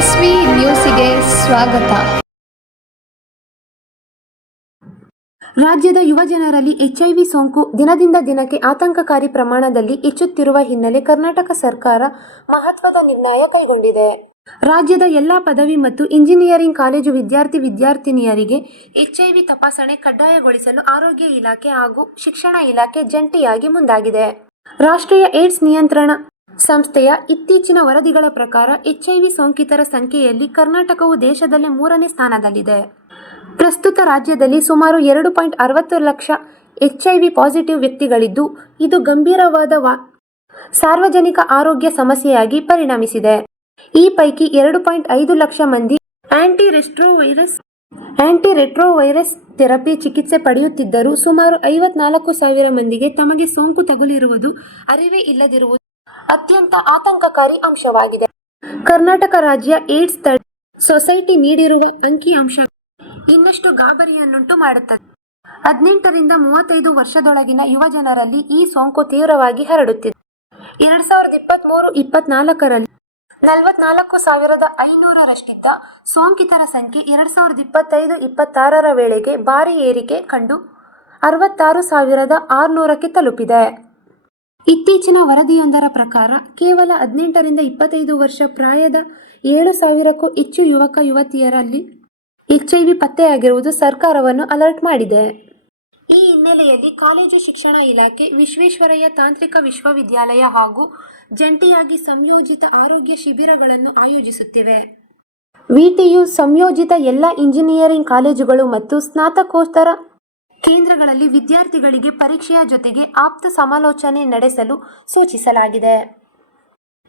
S V ನ್ಯೂಸ್ಗೆ ಸ್ವಾಗತ. ರಾಜ್ಯದ ಯುವಜನರಲ್ಲಿ ಎಚ್ಐವಿ ಸೋಂಕು ದಿನದಿಂದ ದಿನಕ್ಕೆ ಆತಂಕಕಾರಿ ಪ್ರಮಾಣದಲ್ಲಿ ಹೆಚ್ಚುತ್ತಿರುವ ಹಿನ್ನೆಲೆ ಕರ್ನಾಟಕ ಸರ್ಕಾರ ಮಹತ್ವದ ನಿರ್ಣಯ ಕೈಗೊಂಡಿದೆ. ರಾಜ್ಯದ ಎಲ್ಲ ಪದವಿ ಮತ್ತು ಇಂಜಿನಿಯರಿಂಗ್ ಕಾಲೇಜು ವಿದ್ಯಾರ್ಥಿನಿಯರಿಗೆ ಎಚ್ಐವಿ ತಪಾಸಣೆ ಕಡ್ಡಾಯಗೊಳಿಸಲು ಆರೋಗ್ಯ ಇಲಾಖೆ ಹಾಗೂ ಶಿಕ್ಷಣ ಇಲಾಖೆ ಜಂಟಿಯಾಗಿ ಮುಂದಾಗಿದೆ. ರಾಷ್ಟ್ರೀಯ ಏಡ್ಸ್ ನಿಯಂತ್ರಣ ಸಂಸ್ಥೆಯ ಇತ್ತೀಚಿನ ವರದಿಗಳ ಪ್ರಕಾರ ಎಚ್ಐವಿ ಸೋಂಕಿತರ ಸಂಖ್ಯೆಯಲ್ಲಿ ಕರ್ನಾಟಕವು ದೇಶದಲ್ಲೇ 3ನೇ ಸ್ಥಾನದಲ್ಲಿದೆ. ಪ್ರಸ್ತುತ ರಾಜ್ಯದಲ್ಲಿ ಸುಮಾರು 2.60 ಲಕ್ಷ ಎಚ್ಐವಿ ಪಾಸಿಟಿವ್ ವ್ಯಕ್ತಿಗಳಿದ್ದು, ಇದು ಗಂಭೀರವಾದ ಸಾರ್ವಜನಿಕ ಆರೋಗ್ಯ ಸಮಸ್ಯೆಯಾಗಿ ಪರಿಣಮಿಸಿದೆ. ಈ ಪೈಕಿ 2.5 ಲಕ್ಷ ಮಂದಿ ಆಂಟಿರೆಟ್ರೋವೈರಸ್ ಥೆರಪಿ ಚಿಕಿತ್ಸೆ ಪಡೆಯುತ್ತಿದ್ದರೂ, ಸುಮಾರು 54,000 ಮಂದಿಗೆ ತಮಗೆ ಸೋಂಕು ತಗುಲಿರುವುದು ಅರಿವೇ ಇಲ್ಲದಿರುವುದು ಅತ್ಯಂತ ಆತಂಕಕಾರಿ ಅಂಶವಾಗಿದೆ. ಕರ್ನಾಟಕ ರಾಜ್ಯ ಏಡ್ಸ್ ತಡೆ ಸೊಸೈಟಿ ನೀಡಿರುವ ಅಂಕಿಅಂಶ ಇನ್ನಷ್ಟು ಗಾಬರಿಯನ್ನುಂಟು ಮಾಡುತ್ತದೆ. 18 ರಿಂದ 35 ವರ್ಷದೊಳಗಿನ ಯುವಜನರಲ್ಲಿ ಈ ಸೋಂಕು ತೀವ್ರವಾಗಿ ಹರಡುತ್ತಿದೆ. 2023-24ರಲ್ಲಿ 44,500ರಷ್ಟಿದ್ದ ಸೋಂಕಿತರ ಸಂಖ್ಯೆ 2025-26ರ ವೇಳೆಗೆ ಭಾರೀ ಏರಿಕೆ ಕಂಡು 66,600ಕ್ಕೆ ತಲುಪಿದೆ. ಇತ್ತೀಚಿನ ವರದಿಯೊಂದರ ಪ್ರಕಾರ ಕೇವಲ 18 ರಿಂದ 25 ವರ್ಷ ಪ್ರಾಯದ 7,000ಕ್ಕೂ ಹೆಚ್ಚು ಯುವಕ ಯುವತಿಯರಲ್ಲಿ ಎಚ್ಐವಿ ಪತ್ತೆಯಾಗಿರುವುದು ಸರ್ಕಾರವನ್ನು ಅಲರ್ಟ್ ಮಾಡಿದೆ. ಈ ಹಿನ್ನೆಲೆಯಲ್ಲಿ ಕಾಲೇಜು ಶಿಕ್ಷಣ ಇಲಾಖೆ, ವಿಶ್ವೇಶ್ವರಯ್ಯ ತಾಂತ್ರಿಕ ವಿಶ್ವವಿದ್ಯಾಲಯ ಹಾಗೂ ಜಂಟಿಯಾಗಿ ಸಂಯೋಜಿತ ಆರೋಗ್ಯ ಶಿಬಿರಗಳನ್ನು ಆಯೋಜಿಸುತ್ತಿವೆ. ವಿಟಿಯು ಸಂಯೋಜಿತ ಎಲ್ಲ ಇಂಜಿನಿಯರಿಂಗ್ ಕಾಲೇಜುಗಳು ಮತ್ತು ಸ್ನಾತಕೋತ್ತರ ಕೇಂದ್ರಗಳಲ್ಲಿ ವಿದ್ಯಾರ್ಥಿಗಳಿಗೆ ಪರೀಕ್ಷೆಯ ಜೊತೆಗೆ ಆಪ್ತ ಸಮಾಲೋಚನೆ ನಡೆಸಲು ಸೂಚಿಸಲಾಗಿದೆ.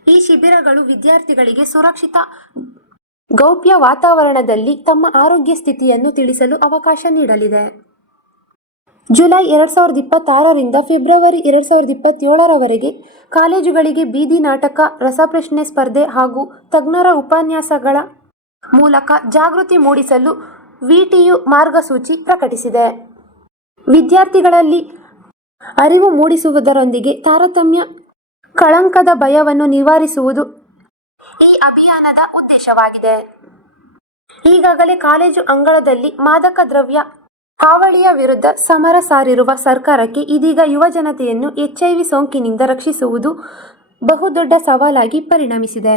ಈ ಶಿಬಿರಗಳು ವಿದ್ಯಾರ್ಥಿಗಳಿಗೆ ಸುರಕ್ಷಿತ, ಗೌಪ್ಯ ವಾತಾವರಣದಲ್ಲಿ ತಮ್ಮ ಆರೋಗ್ಯ ಸ್ಥಿತಿಯನ್ನು ತಿಳಿಸಲು ಅವಕಾಶ ನೀಡಲಿದೆ. ಜುಲೈ 2026ರಿಂದ ಫೆಬ್ರವರಿ 2027ರವರೆಗೆ ಕಾಲೇಜುಗಳಿಗೆ ಬೀದಿ ನಾಟಕ, ರಸಪ್ರಶ್ನೆ ಸ್ಪರ್ಧೆ ಹಾಗೂ ತಜ್ಞರ ಉಪನ್ಯಾಸಗಳ ಮೂಲಕ ಜಾಗೃತಿ ಮೂಡಿಸಲು ವಿಟಿಯು ಮಾರ್ಗಸೂಚಿ ಪ್ರಕಟಿಸಿದೆ. ವಿದ್ಯಾರ್ಥಿಗಳಲ್ಲಿ ಅರಿವು ಮೂಡಿಸುವುದರೊಂದಿಗೆ ತಾರತಮ್ಯ ಕಳಂಕದ ಭಯವನ್ನು ನಿವಾರಿಸುವುದು ಈ ಅಭಿಯಾನದ ಉದ್ದೇಶವಾಗಿದೆ. ಈಗಾಗಲೇ ಕಾಲೇಜು ಅಂಗಳದಲ್ಲಿ ಮಾದಕ ದ್ರವ್ಯ ಹಾವಳಿಯ ವಿರುದ್ಧ ಸಮರ ಸಾರಿರುವ ಸರ್ಕಾರಕ್ಕೆ ಇದೀಗ ಯುವಜನತೆಯನ್ನು ಎಚ್ಐವಿ ಸೋಂಕಿನಿಂದ ರಕ್ಷಿಸುವುದು ಬಹುದೊಡ್ಡ ಸವಾಲಾಗಿ ಪರಿಣಮಿಸಿದೆ.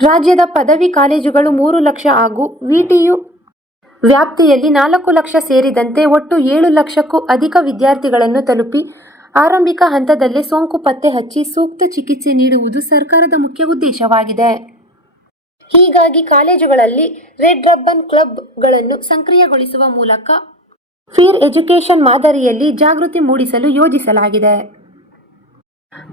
ರಾಜ್ಯದ ಪದವಿ ಕಾಲೇಜುಗಳು 3 ಲಕ್ಷ ಹಾಗೂ ವಿಟಿಯು ವ್ಯಾಪ್ತಿಯಲ್ಲಿ 4 ಲಕ್ಷ ಸೇರಿದಂತೆ ಒಟ್ಟು 7 ಲಕ್ಷಕ್ಕೂ ಅಧಿಕ ವಿದ್ಯಾರ್ಥಿಗಳನ್ನು ತಲುಪಿ ಆರಂಭಿಕ ಹಂತದಲ್ಲೇ ಸೋಂಕು ಪತ್ತೆ ಹಚ್ಚಿ ಸೂಕ್ತ ಚಿಕಿತ್ಸೆ ನೀಡುವುದು ಸರ್ಕಾರದ ಮುಖ್ಯ ಉದ್ದೇಶವಾಗಿದೆ. ಹೀಗಾಗಿ ಕಾಲೇಜುಗಳಲ್ಲಿ ರೆಡ್ ರಬ್ಬನ್ ಕ್ಲಬ್ಗಳನ್ನು ಸಕ್ರಿಯಗೊಳಿಸುವ ಮೂಲಕ ಪೀರ್ ಎಜುಕೇಷನ್ ಮಾದರಿಯಲ್ಲಿ ಜಾಗೃತಿ ಮೂಡಿಸಲು ಯೋಜಿಸಲಾಗಿದೆ.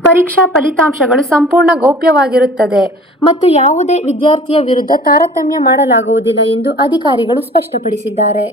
ಪರೀಕ್ಷಾ ಫಲಿತಾಂಶಗಳು ಸಂಪೂರ್ಣ ಗೌಪ್ಯವಾಗಿರುತ್ತದೆ ಮತ್ತು ಯಾವುದೇ ವಿದ್ಯಾರ್ಥಿಯ ವಿರುದ್ಧ ತಾರತಮ್ಯ ಮಾಡಲಾಗುವುದಿಲ್ಲ ಎಂದು ಅಧಿಕಾರಿಗಳು ಸ್ಪಷ್ಟಪಡಿಸಿದ್ದಾರೆ.